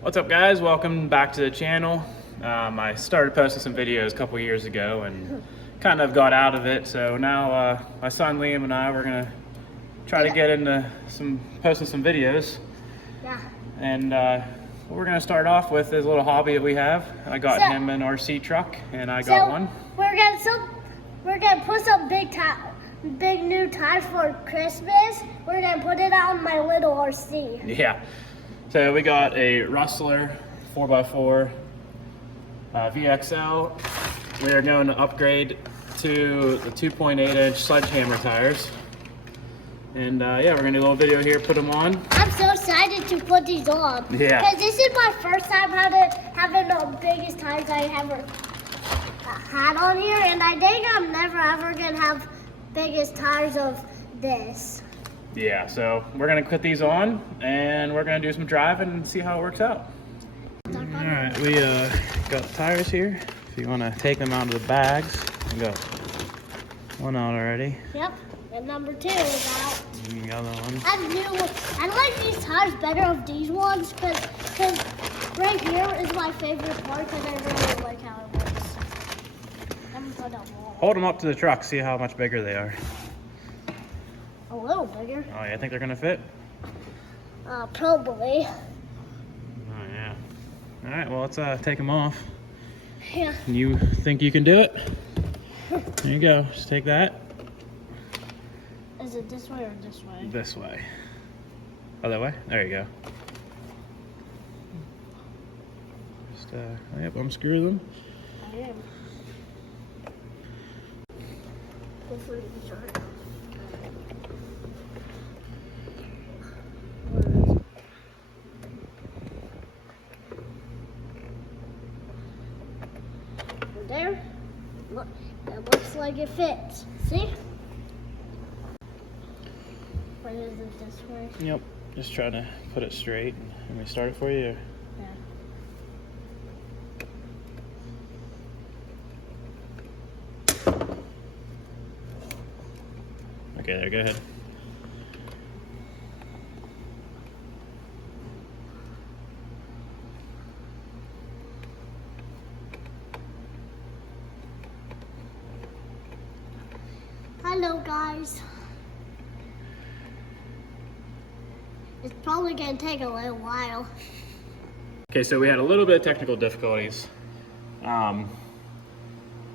What's up, guys? Welcome back to the channel. I started posting some videos a couple years ago and kind of got out of it, so now my son Liam and I, we're gonna try to get into posting some videos. Yeah. And what we're gonna start off with is a little hobby that we have. I got him an RC truck, and I got one. We're gonna put some big new tires for Christmas. We're gonna put it on my little RC. Yeah. So we got a Rustler 4x4 VXL. We are going to upgrade to the 2.8-inch Sledgehammer tires. And yeah, we're gonna do a little video here, put them on. I'm so excited to put these on. Yeah. Because this is my first time having the biggest tires I ever had on here, and I think I'm never ever gonna have biggest tires of this. Yeah, so we're gonna put these on and we're gonna do some driving and see how it works out. All right, we got the tires here. If you wanna take them out of the bags, we got one out already. Yep, and number 2 is out. And the other one. I like these tires better of these ones because right here is my favorite part because I really like how it works. Hold them up to the truck, see how much bigger they are. A little bigger. Oh yeah, I think they're gonna fit? Probably. Oh yeah. All right, well let's take them off. Yeah. You think you can do it? There you go, just take that. Is it this way or this way? This way. Oh, that way? There you go. Just, yep, unscrew them. I am. This way is short. There. Look, it looks like it fits. See? Or is it this way? Yep, just trying to put it straight. Let me start it for you. Yeah. Okay, there, go ahead. Hello, guys. It's probably gonna take a little while. Okay, so we had a little bit of technical difficulties.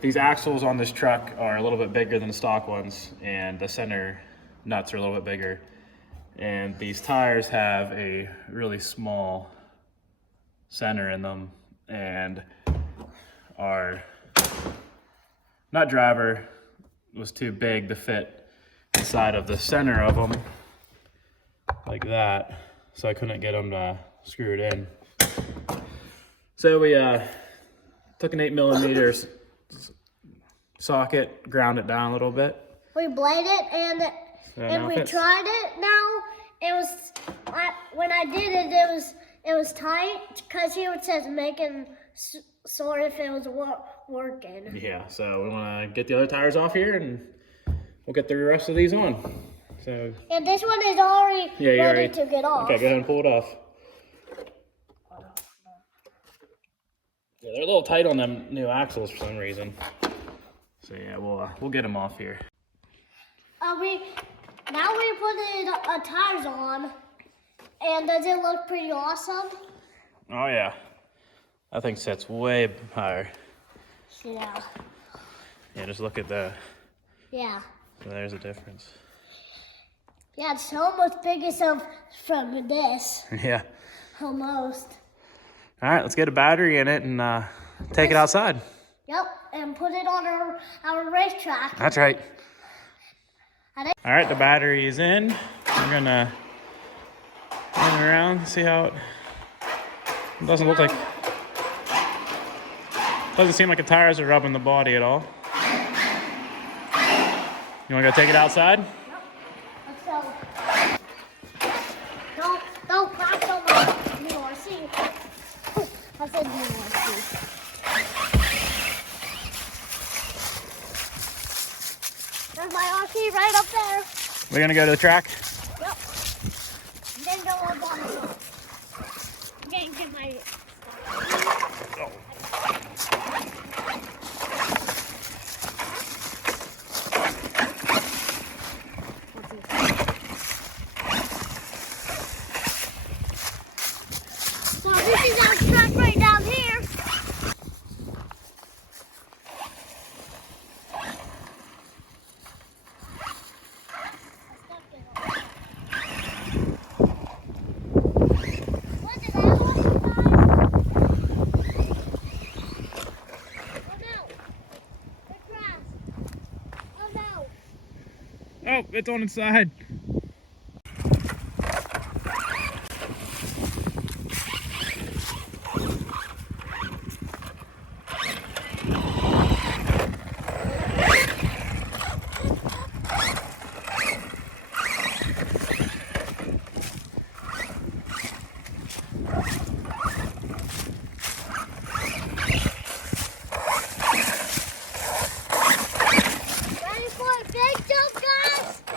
These axles on this truck are a little bit bigger than the stock ones, and the center nuts are a little bit bigger. And these tires have a really small center in them, and our nut driver was too big to fit inside of the center of them like that, so I couldn't get them to screw it in. So we took an 8mm socket, ground it down a little bit. We blade it and we tried it. Now it was when I did it, it was tight because here it says making sort if it was working. Yeah, so we want to get the other tires off here and we'll get the rest of these on. So. And this one is already ready to get off. Okay, go ahead and pull it off. Yeah, they're a little tight on them new axles for some reason. So yeah, we'll get them off here. Now we put the tires on, and does it look pretty awesome? Oh yeah, that thing sets way higher. Yeah. Yeah, just look at the. Yeah. So there's a difference. Yeah, it's almost bigger from this. Yeah. Almost. All right, let's get a battery in it and take it outside. Yep, and put it on our racetrack. That's right. All right, the battery is in. We're gonna run around, see how it doesn't look like. Doesn't seem like the tires are rubbing the body at all. You wanna go take it outside? Yep. Don't crash on my new RC. I said new RC. There's my RC right up there. We're gonna go to the track? Yep. I'm gonna go up on the get my So this is our truck right down here. Oh, it's on its side.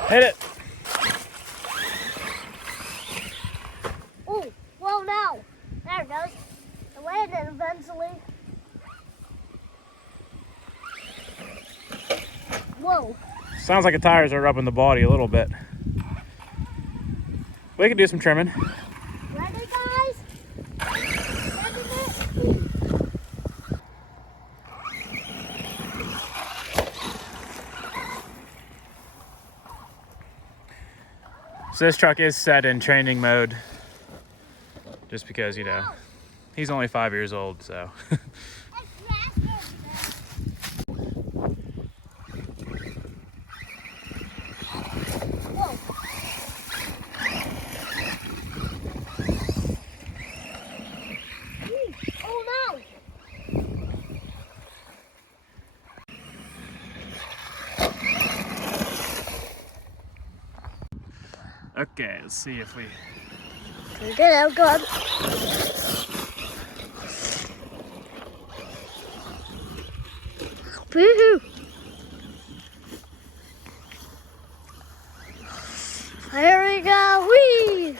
Hit it. Oh, well now. There it goes. It landed eventually. Whoa. Sounds like the tires are rubbing the body a little bit. We can do some trimming. Ready, guys? Ready, So this truck is set in training mode just because, you know, he's only 5 years old, so. Okay, let's see if we... We're good, I'm good. Woohoo! Here we go, whee!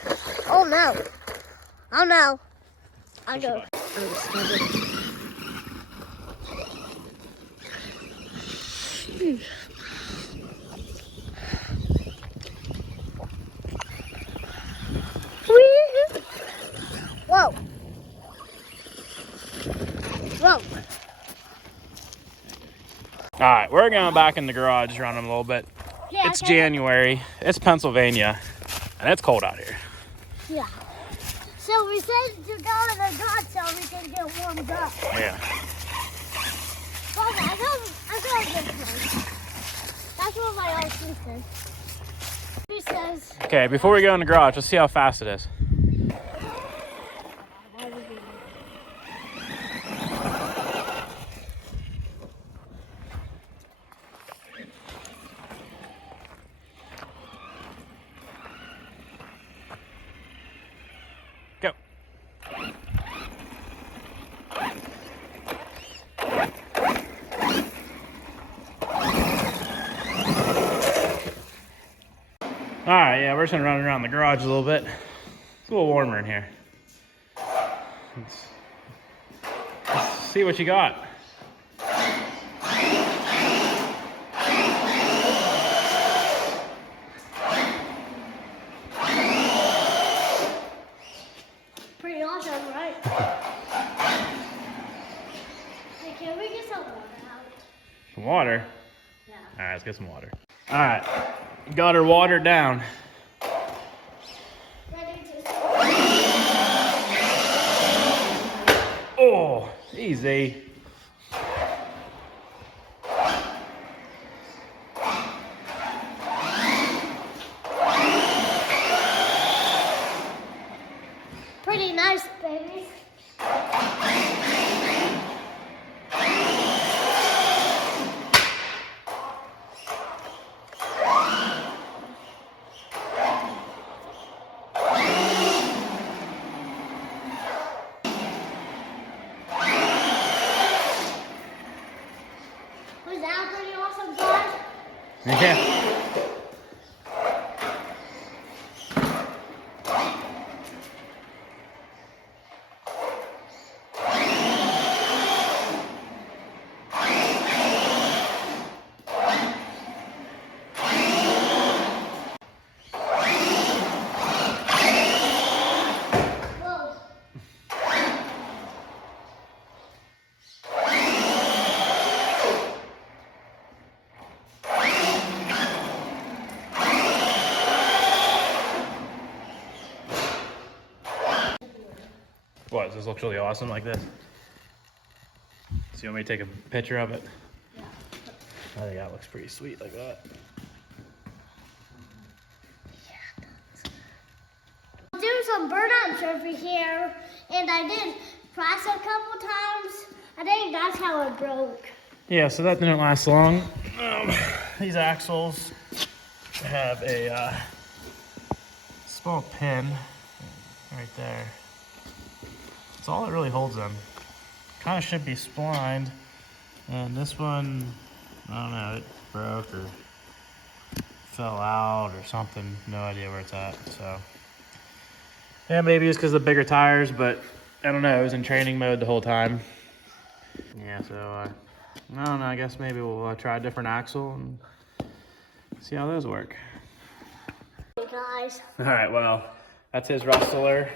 Oh no. Oh no. I go. Whoa. Whoa. All right, we're going back in the garage running a little bit. Yeah, It's January, it's Pennsylvania, and it's cold out here. Yeah. So we said to go in the garage so we can get warmed up. Yeah. Well, I got a good place. That's what my old sister. He says. Okay, before we go in the garage, let's see how fast it is. Go. All right, yeah, we're just gonna run around the garage a little bit. It's a little warmer in here. Let's see what you got. Pretty awesome, right? Hey, can we get some water out? Some water? Yeah. All right, let's get some water. All right, got her watered down. Ready to... Oh, easy. Pretty nice, baby. Was that pretty awesome, guys? Yeah. Whoa. What, does this look really awesome like this? So you want me to take a picture of it? Yeah. I think that looks pretty sweet like that. Do some burnouts over here, and I did press a couple times. I think that's how it broke. Yeah, so that didn't last long. These axles have a small pin right there. That's all that really holds them. Kind of should be splined, and this one, I don't know, it broke or fell out or something. No idea where it's at. So yeah, maybe it's because of the bigger tires, but I don't know. It was in training mode the whole time. Yeah, so I don't know. I guess maybe we'll try a different axle and see how those work. Hey guys. All right, well, that's his Rustler,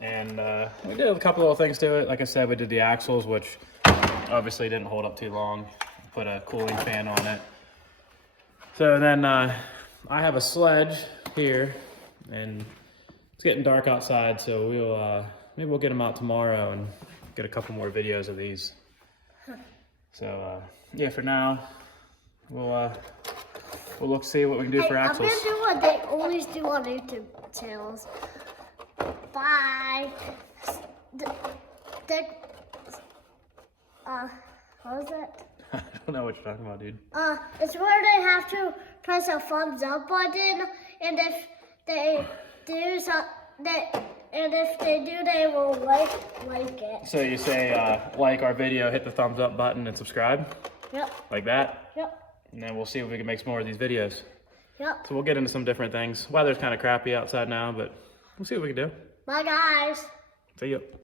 and we did a couple little things to it. Like I said, we did the axles, which obviously didn't hold up too long. Put a cooling fan on it. So then I have a sledge here, and it's getting dark outside, so we'll maybe we'll get them out tomorrow and get a couple more videos of these. So yeah, for now, we'll look see what we can do for axles. I'm gonna do what they always do on YouTube channels. Bye. What was it? I don't know what you're talking about, dude. It's where they have to press a thumbs up button, and if they do they will like it. So you say like our video, hit the thumbs up button, and subscribe? Yep. Like that? Yep. And then we'll see if we can make some more of these videos. Yep. So we'll get into some different things. Weather's kind of crappy outside now, but we'll see what we can do. Bye, guys. See you.